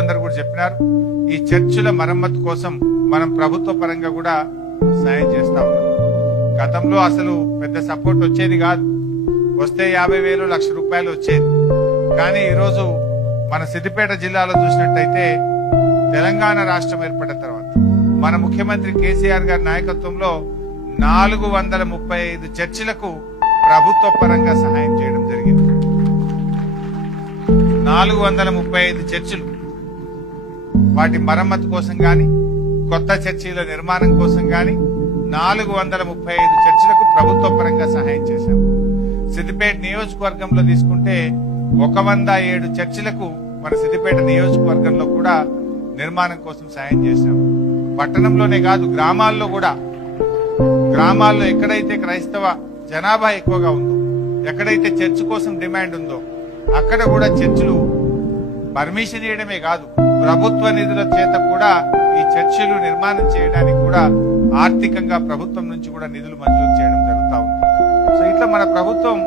అందరూ కూడా చెప్పినారు. ఈ చర్చిల మరమ్మతు కోసం మనం ప్రభుత్వ పరంగా కూడా సాయం చేస్తా ఉన్నాం. గతంలో అసలు పెద్ద సపోర్ట్ వచ్చేది కాదు. వస్తే 50,000 లక్ష రూపాయలు వచ్చేది. కానీ ఈరోజు మన సిద్దిపేట జిల్లాలో చూసినట్టయితే తెలంగాణ రాష్ట్రం ఏర్పడిన తర్వాత మన ముఖ్యమంత్రి కేసీఆర్ గారి నాయకత్వంలో 435 చర్చిలకు ప్రభుత్వ పరంగా సహాయం చేయడం జరిగింది. 435 చర్చిలు వాటి మరమ్మతు కోసం గాని కొత్త చర్చిల నిర్మాణం కోసం గాని 435 చర్చిలకు ప్రభుత్వ పరంగా సహాయం చేశాం. సిద్దిపేట నియోజకవర్గంలో తీసుకుంటే 107 చర్చిలకు మన సిద్దిపేట నియోజకవర్గంలో కూడా నిర్మాణం కోసం సాయం చేశాం. పట్టణంలోనే కాదు, గ్రామాల్లో కూడా, గ్రామాల్లో ఎక్కడైతే క్రైస్తవ జనాభా ఎక్కువగా ఉందో, ఎక్కడైతే చర్చ్ కోసం డిమాండ్ ఉందో అక్కడ కూడా చర్చిలు పర్మిషన్ ఇవ్వడమే కాదు, ప్రభుత్వ నిధుల చేత కూడా ఈ చర్చిలు నిర్మాణం చేయడానికి కూడా ఆర్థికంగా ప్రభుత్వం నుంచి కూడా నిధులు మంజూరు చేయడం జరుగుతా ఉంది. సో ఇట్లా మన ప్రభుత్వం